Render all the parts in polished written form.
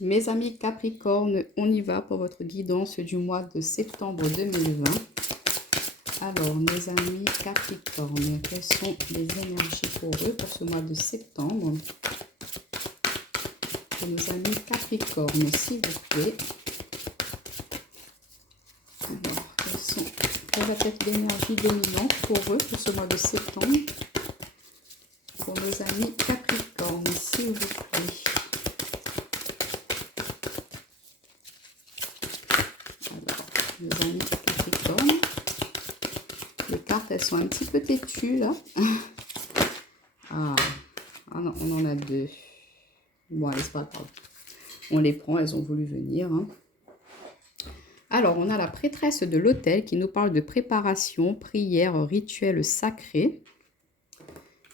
Mes amis Capricorne, on y va pour votre guidance du mois de septembre 2020. Alors, mes amis Capricorne, quelles sont les énergies pour eux pour ce mois de septembre? Pour nos amis Capricorne, s'il vous plaît. Alors, quelle va être l'énergie dominante pour eux pour ce mois de septembre? Pour nos amis Capricorne, s'il vous plaît. Nos amis Capricorne. Les cartes, elles sont un petit peu têtues, là. Ah non, on en a deux. Bon, allez, c'est pas grave. On les prend, elles ont voulu venir. Hein. Alors, on a la prêtresse de l'autel qui nous parle de préparation, prière, rituel sacré.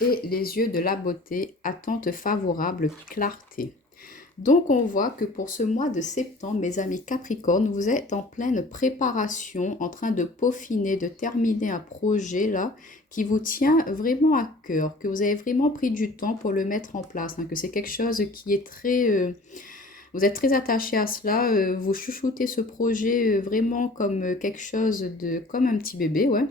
Et les yeux de la beauté, attente favorable, clarté. Donc, on voit que pour ce mois de septembre, mes amis Capricorne, vous êtes en pleine préparation, en train de peaufiner, de terminer un projet là qui vous tient vraiment à cœur, que vous avez vraiment pris du temps pour le mettre en place, hein, que c'est quelque chose qui est très... vous êtes très attaché à cela, vous chouchoutez ce projet vraiment comme quelque chose de... comme un petit bébé, ouais.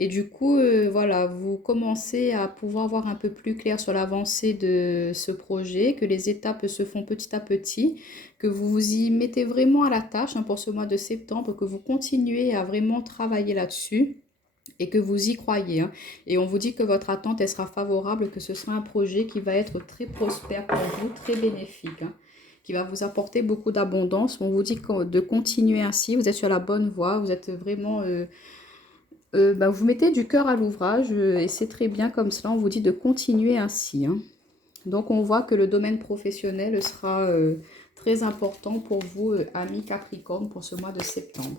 Et du coup, voilà, vous commencez à pouvoir voir un peu plus clair sur l'avancée de ce projet, que les étapes se font petit à petit, que vous vous y mettez vraiment à la tâche hein, pour ce mois de septembre, que vous continuez à vraiment travailler là-dessus et que vous y croyez. Hein. Et on vous dit que votre attente, elle sera favorable, que ce sera un projet qui va être très prospère pour vous, très bénéfique. Hein, qui va vous apporter beaucoup d'abondance. On vous dit de continuer ainsi, vous êtes sur la bonne voie, vous êtes vraiment... vous mettez du cœur à l'ouvrage et c'est très bien comme cela. On vous dit de continuer ainsi. Hein. Donc, on voit que le domaine professionnel sera très important pour vous, amis Capricorne, pour ce mois de septembre.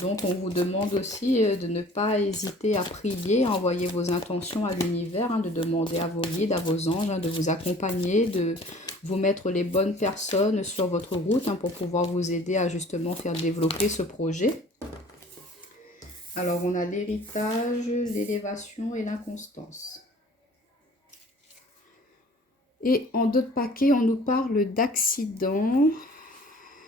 Donc, on vous demande aussi de ne pas hésiter à prier, à envoyer vos intentions à l'univers, hein, de demander à vos guides, à vos anges, hein, de vous accompagner, de vous mettre les bonnes personnes sur votre route hein, pour pouvoir vous aider à justement faire développer ce projet. Alors, on a l'héritage, l'élévation et l'inconstance. Et en d'autres paquets, on nous parle d'accident,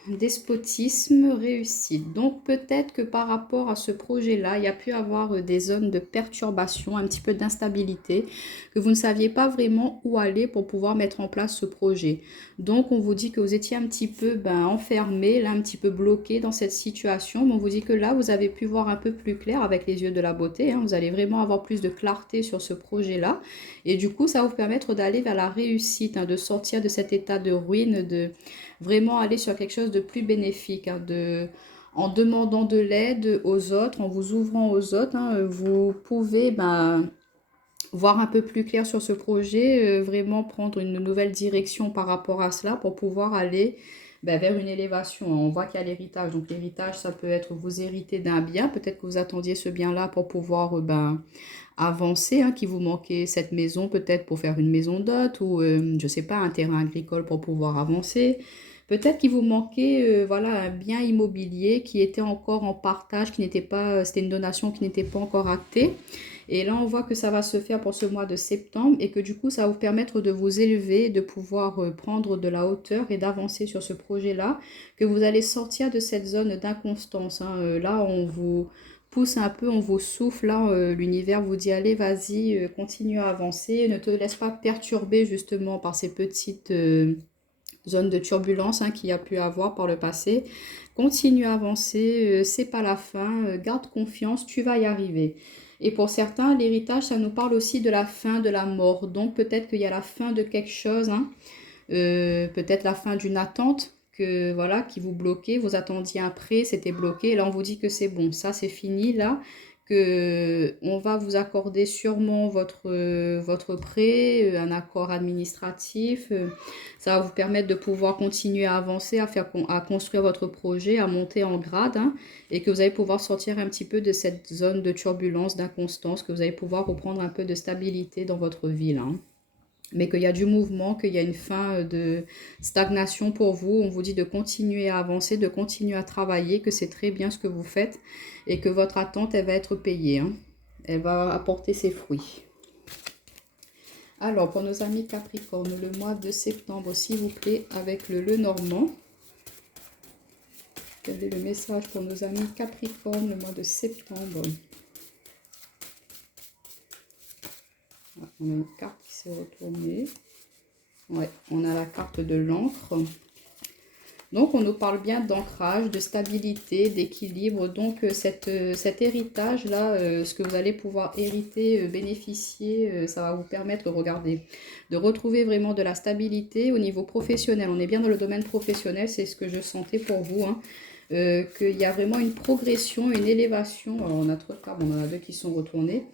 despotisme, réussite. Donc, peut-être que par rapport à ce projet-là, il y a pu avoir des zones de perturbation, un petit peu d'instabilité, que vous ne saviez pas vraiment où aller pour pouvoir mettre en place ce projet. Donc, on vous dit que vous étiez un petit peu enfermé, là, un petit peu bloqué dans cette situation. Mais on vous dit que là, vous avez pu voir un peu plus clair avec les yeux de la beauté. Hein. Vous allez vraiment avoir plus de clarté sur ce projet-là. Et du coup, ça va vous permettre d'aller vers la réussite, hein, de sortir de cet état de ruine, de vraiment aller sur quelque chose de plus bénéfique, hein, en demandant de l'aide aux autres, en vous ouvrant aux autres, hein, vous pouvez voir un peu plus clair sur ce projet, vraiment prendre une nouvelle direction par rapport à cela pour pouvoir aller vers une élévation. On voit qu'il y a l'héritage. Donc l'héritage, ça peut être vous hériter d'un bien. Peut-être que vous attendiez ce bien-là pour pouvoir avancer, hein, qu'il vous manquait cette maison peut-être pour faire une maison d'hôte ou, je ne sais pas, un terrain agricole pour pouvoir avancer. Peut-être qu'il vous manquait voilà, un bien immobilier qui était encore en partage, qui n'était pas, c'était une donation qui n'était pas encore actée. Et là, on voit que ça va se faire pour ce mois de septembre et que du coup, ça va vous permettre de vous élever, de pouvoir prendre de la hauteur et d'avancer sur ce projet-là, que vous allez sortir de cette zone d'inconstance. Hein. Là, on vous pousse un peu, on vous souffle, là, l'univers vous dit allez, vas-y, continue à avancer, ne te laisse pas perturber justement par ces petites zones de turbulence hein, qu'il y a pu avoir par le passé. Continue à avancer, c'est pas la fin, garde confiance, tu vas y arriver. Et pour certains, l'héritage, ça nous parle aussi de la fin, de la mort. Donc peut-être qu'il y a la fin de quelque chose, hein, peut-être la fin d'une attente que voilà qui vous bloquait, vous attendiez un prêt, c'était bloqué, et là on vous dit que c'est bon, ça c'est fini là, que on va vous accorder sûrement votre prêt, un accord administratif, ça va vous permettre de pouvoir continuer à avancer, à construire votre projet, à monter en grade, hein, et que vous allez pouvoir sortir un petit peu de cette zone de turbulence, d'inconstance, que vous allez pouvoir reprendre un peu de stabilité dans votre vie là. Hein. Mais qu'il y a du mouvement, qu'il y a une fin de stagnation pour vous. On vous dit de continuer à avancer, de continuer à travailler, que c'est très bien ce que vous faites et que votre attente, elle va être payée. Hein. Elle va apporter ses fruits. Alors, pour nos amis Capricorne, le mois de septembre, s'il vous plaît, avec le Normand. Quel est le message pour nos amis Capricorne, le mois de septembre? On a une carte qui s'est retournée. Ouais, on a la carte de l'encre. Donc, on nous parle bien d'ancrage, de stabilité, d'équilibre. Donc, cet héritage-là, ce que vous allez pouvoir hériter, bénéficier, ça va vous permettre, regardez, de retrouver vraiment de la stabilité au niveau professionnel. On est bien dans le domaine professionnel, c'est ce que je sentais pour vous, hein. Qu'il y a vraiment une progression, une élévation. Alors, on a 3 cartes, on en a 2 qui sont retournées.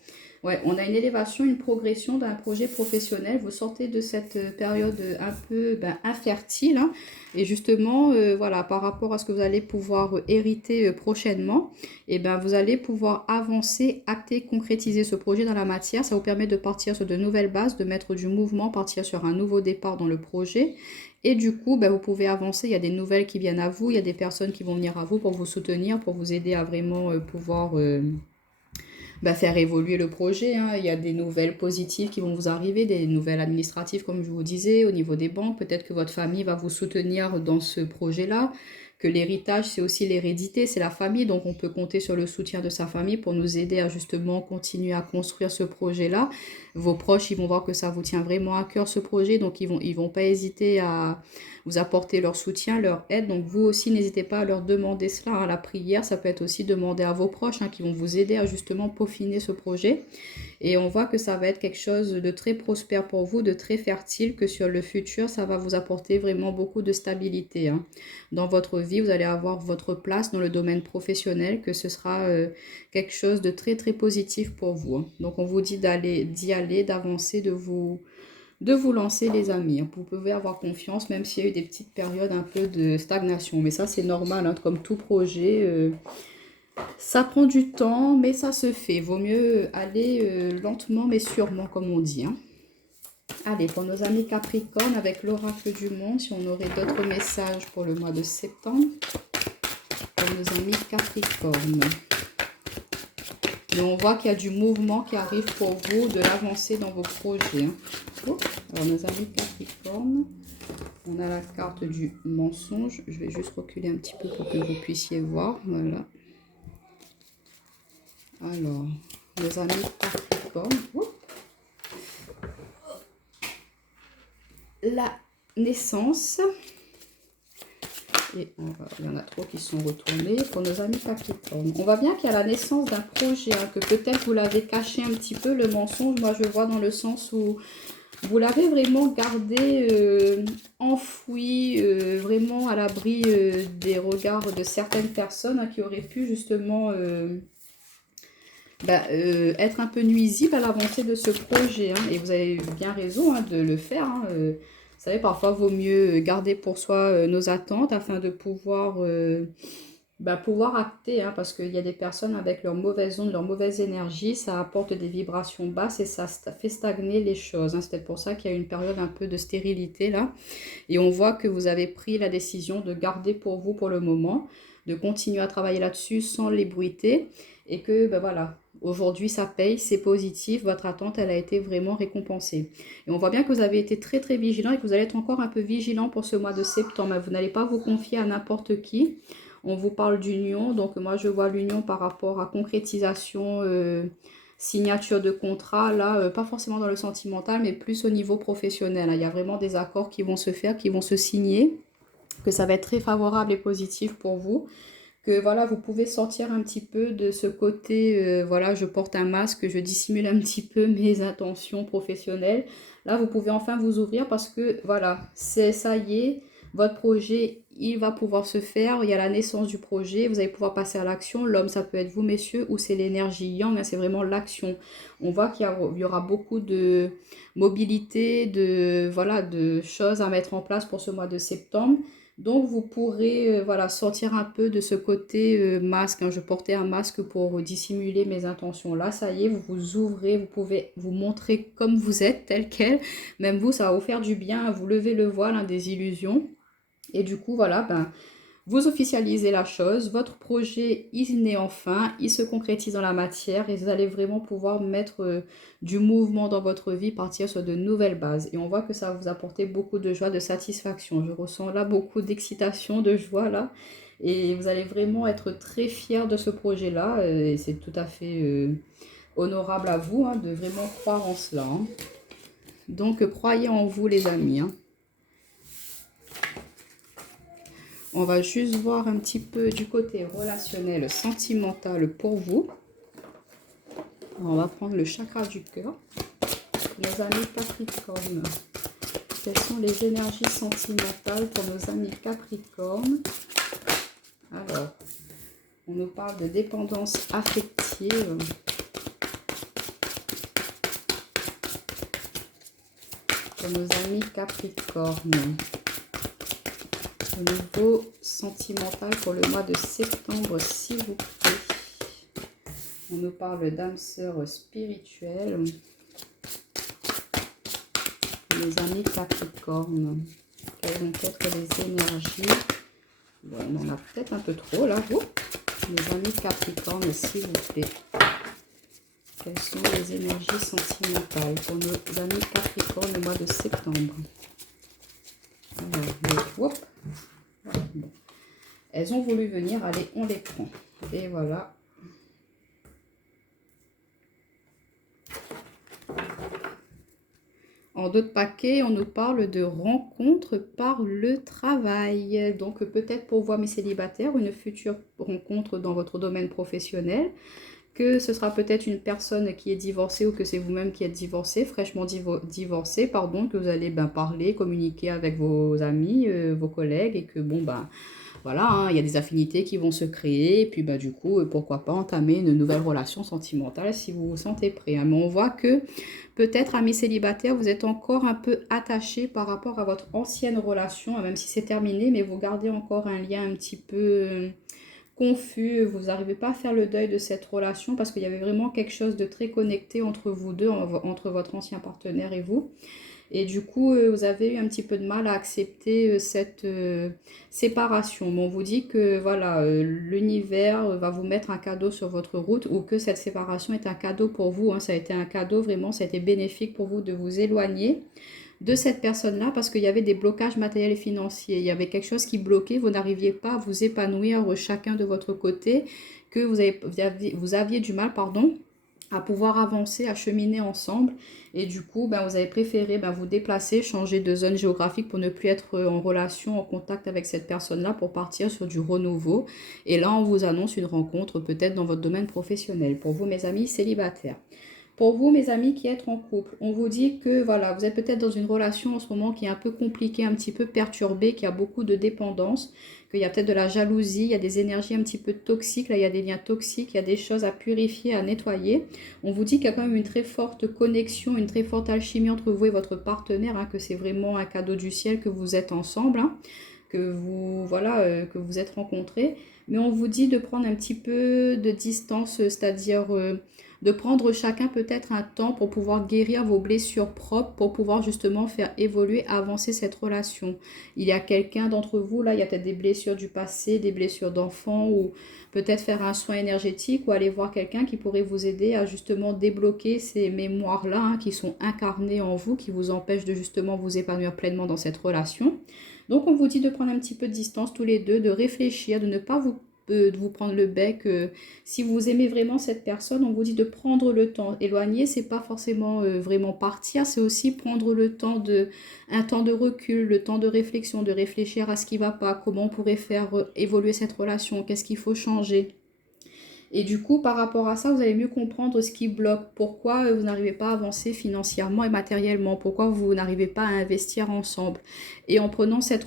Ouais, on a une élévation, une progression d'un projet professionnel. Vous sortez de cette période un peu infertile, hein. Et justement, voilà, par rapport à ce que vous allez pouvoir hériter prochainement, et vous allez pouvoir avancer, acter, concrétiser ce projet dans la matière. Ça vous permet de partir sur de nouvelles bases, de mettre du mouvement, partir sur un nouveau départ dans le projet. Et du coup, vous pouvez avancer. Il y a des nouvelles qui viennent à vous. Il y a des personnes qui vont venir à vous pour vous soutenir, pour vous aider à vraiment pouvoir faire évoluer le projet, hein. Il y a des nouvelles positives qui vont vous arriver, des nouvelles administratives, comme je vous disais, au niveau des banques. Peut-être que votre famille va vous soutenir dans ce projet-là, que l'héritage, c'est aussi l'hérédité, c'est la famille. Donc, on peut compter sur le soutien de sa famille pour nous aider à justement continuer à construire ce projet-là. Vos proches, ils vont voir que ça vous tient vraiment à cœur, ce projet. Donc, ils vont pas hésiter à vous apporter leur soutien, leur aide. Donc, vous aussi, n'hésitez pas à leur demander cela, hein. La prière, ça peut être aussi demander à vos proches, hein, qui vont vous aider à justement peaufiner ce projet. Et on voit que ça va être quelque chose de très prospère pour vous, de très fertile, que sur le futur, ça va vous apporter vraiment beaucoup de stabilité, hein. Dans votre vie, vous allez avoir votre place dans le domaine professionnel, que ce sera quelque chose de très très positif pour vous, hein. Donc on vous dit d'y aller, d'avancer, de vous lancer, les amis, hein. Vous pouvez avoir confiance, même s'il y a eu des petites périodes un peu de stagnation. Mais ça, c'est normal, hein, comme tout projet. Ça prend du temps, mais ça se fait. Vaut mieux aller lentement, mais sûrement, comme on dit, hein. Allez, pour nos amis Capricorne, avec l'oracle du monde, si on aurait d'autres messages pour le mois de septembre. Pour nos amis Capricorne. Mais on voit qu'il y a du mouvement qui arrive pour vous, de l'avancée dans vos projets, hein. Alors, nos amis Capricorne, on a la carte du mensonge. Je vais juste reculer un petit peu pour que vous puissiez voir. Voilà. Alors, nos amis Capricorne. La naissance. Et il y en a trop qui sont retournés. Pour nos amis Capricorne, on voit bien qu'il y a la naissance d'un projet, hein, que peut-être vous l'avez caché un petit peu, le mensonge. Moi, je vois dans le sens où vous l'avez vraiment gardé enfoui, vraiment à l'abri des regards de certaines personnes, hein, qui auraient pu justement être un peu nuisibles à l'avancée de ce projet, hein. Et vous avez bien raison, hein, de le faire, hein. Vous savez, parfois, il vaut mieux garder pour soi nos attentes afin de pouvoir acter, hein, parce qu'il y a des personnes avec leur mauvaise onde, leur mauvaise énergie, ça apporte des vibrations basses et ça fait stagner les choses, hein. C'est peut-être pour ça qu'il y a une période un peu de stérilité là. Et on voit que vous avez pris la décision de garder pour vous pour le moment, de continuer à travailler là-dessus sans l'ébruiter. Et que voilà, aujourd'hui ça paye, c'est positif, votre attente elle a été vraiment récompensée. Et on voit bien que vous avez été très très vigilant et que vous allez être encore un peu vigilant pour ce mois de septembre. Vous n'allez pas vous confier à n'importe qui. On vous parle d'union, donc moi je vois l'union par rapport à concrétisation, signature de contrat, là, pas forcément dans le sentimental, mais plus au niveau professionnel. Il y a vraiment des accords qui vont se faire, qui vont se signer, que ça va être très favorable et positif pour vous. Que voilà, vous pouvez sortir un petit peu de ce côté, voilà, je porte un masque, je dissimule un petit peu mes intentions professionnelles. Là, vous pouvez enfin vous ouvrir parce que voilà, ça y est, votre projet, il va pouvoir se faire. Il y a la naissance du projet, vous allez pouvoir passer à l'action. L'homme, ça peut être vous, messieurs, ou c'est l'énergie yang, hein, c'est vraiment l'action. On voit qu'il y aura beaucoup de mobilité, voilà, de choses à mettre en place pour ce mois de septembre. Donc, vous pourrez voilà, sortir un peu de ce côté masque, hein. Je portais un masque pour dissimuler mes intentions. Là, ça y est, vous vous ouvrez, vous pouvez vous montrer comme vous êtes, tel quel. Même vous, ça va vous faire du bien, vous lever le voile, hein, des illusions. Et du coup, voilà, Vous officialisez la chose, votre projet, il naît enfin, il se concrétise dans la matière et vous allez vraiment pouvoir mettre du mouvement dans votre vie, partir sur de nouvelles bases. Et on voit que ça va vous apporter beaucoup de joie, de satisfaction. Je ressens là beaucoup d'excitation, de joie là. Et vous allez vraiment être très fiers de ce projet-là. Et c'est tout à fait honorable à vous hein, de vraiment croire en cela. Hein. Donc, croyez en vous les amis. Hein. On va juste voir un petit peu du côté relationnel, sentimental pour vous. On va prendre le chakra du cœur. Nos amis Capricorne. Quelles sont les énergies sentimentales pour nos amis Capricorne? Alors, on nous parle de dépendance affective. Pour nos amis Capricorne. Au niveau sentimental pour le mois de septembre, s'il vous plaît. On nous parle d'âme sœur spirituelle. Les amis Capricorne. Quelles vont être les énergies? Bon, on en a peut-être un peu trop là, vous. Les amis Capricorne, s'il vous plaît. Quelles sont les énergies sentimentales pour nos amis Capricorne au mois de septembre? Alors, bon. Elles ont voulu venir, allez, on les prend. Et voilà. En d'autres paquets, on nous parle de rencontres par le travail. Donc peut-être pour vous, mes célibataires, une future rencontre dans votre domaine professionnel. Que ce sera peut-être une personne qui est divorcée ou que c'est vous-même qui êtes divorcé, fraîchement divorcé, pardon, que vous allez parler, communiquer avec vos amis, vos collègues et que bon, voilà, hein, il y a des affinités qui vont se créer et puis du coup, pourquoi pas entamer une nouvelle relation sentimentale si vous vous sentez prêt. Hein. Mais on voit que peut-être, amis célibataires, vous êtes encore un peu attachés par rapport à votre ancienne relation, même si c'est terminé, mais vous gardez encore un lien un petit peu confus, vous n'arrivez pas à faire le deuil de cette relation parce qu'il y avait vraiment quelque chose de très connecté entre vous deux, entre votre ancien partenaire et vous. Et du coup, vous avez eu un petit peu de mal à accepter cette séparation. Mais on vous dit que voilà, l'univers va vous mettre un cadeau sur votre route ou que cette séparation est un cadeau pour vous. Hein. Ça a été un cadeau, vraiment, ça a été bénéfique pour vous de vous éloigner de cette personne-là parce qu'il y avait des blocages matériels et financiers. Il y avait quelque chose qui bloquait, vous n'arriviez pas à vous épanouir chacun de votre côté, que vous aviez du mal, pardon, à pouvoir avancer, à cheminer ensemble. Et du coup, vous avez préféré vous déplacer, changer de zone géographique pour ne plus être en relation, en contact avec cette personne-là pour partir sur du renouveau. Et là, on vous annonce une rencontre peut-être dans votre domaine professionnel. Pour vous, mes amis célibataires. Pour vous, mes amis qui êtes en couple, on vous dit que voilà, vous êtes peut-être dans une relation en ce moment qui est un peu compliquée, un petit peu perturbée, qui a beaucoup de dépendance, qu'il y a peut-être de la jalousie, il y a des énergies un petit peu toxiques, là il y a des liens toxiques, il y a des choses à purifier, à nettoyer. On vous dit qu'il y a quand même une très forte connexion, une très forte alchimie entre vous et votre partenaire, hein, que c'est vraiment un cadeau du ciel que vous êtes ensemble, hein, que vous, voilà, que vous êtes rencontrés. Mais on vous dit de prendre un petit peu de distance, c'est-à-dire de prendre chacun peut-être un temps pour pouvoir guérir vos blessures propres, pour pouvoir justement faire évoluer, avancer cette relation. Il y a quelqu'un d'entre vous, là, il y a peut-être des blessures du passé, des blessures d'enfants, ou peut-être faire un soin énergétique, ou aller voir quelqu'un qui pourrait vous aider à justement débloquer ces mémoires-là, hein, qui sont incarnées en vous, qui vous empêchent de justement vous épanouir pleinement dans cette relation. Donc on vous dit de prendre un petit peu de distance tous les deux, de réfléchir, de ne pas de vous prendre le bec. Si vous aimez vraiment cette personne, on vous dit de prendre le temps. Éloigner, c'est pas forcément vraiment partir, c'est aussi prendre le temps un temps de recul, le temps de réflexion, de réfléchir à ce qui va pas, comment on pourrait faire évoluer cette relation, qu'est-ce qu'il faut changer. Et du coup, par rapport à ça, vous allez mieux comprendre ce qui bloque, pourquoi vous n'arrivez pas à avancer financièrement et matériellement, pourquoi vous n'arrivez pas à investir ensemble. Et en prenant cette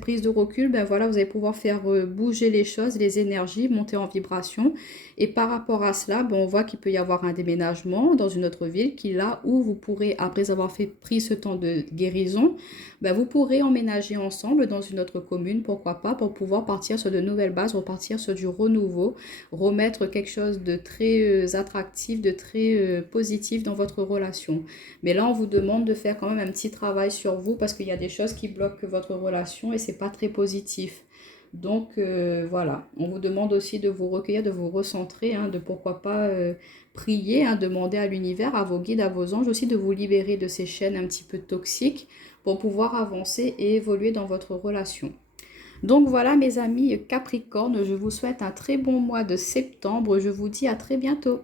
prise de recul, voilà, vous allez pouvoir faire bouger les choses, les énergies, monter en vibration. Et par rapport à cela, on voit qu'il peut y avoir un déménagement dans une autre ville, qui là où vous pourrez, après avoir pris ce temps de guérison, vous pourrez emménager ensemble dans une autre commune, pourquoi pas, pour pouvoir partir sur de nouvelles bases, repartir sur du renouveau, remettre quelque chose de très attractif, de très positif dans votre relation. Mais là, on vous demande de faire quand même un petit travail sur vous parce qu'il y a des choses qui bloquent votre relation et c'est pas très positif. Donc voilà, on vous demande aussi de vous recueillir, de vous recentrer, hein, de pourquoi pas prier, hein, demander à l'univers, à vos guides, à vos anges aussi de vous libérer de ces chaînes un petit peu toxiques pour pouvoir avancer et évoluer dans votre relation. Donc voilà mes amis Capricorne, je vous souhaite un très bon mois de septembre. Je vous dis à très bientôt.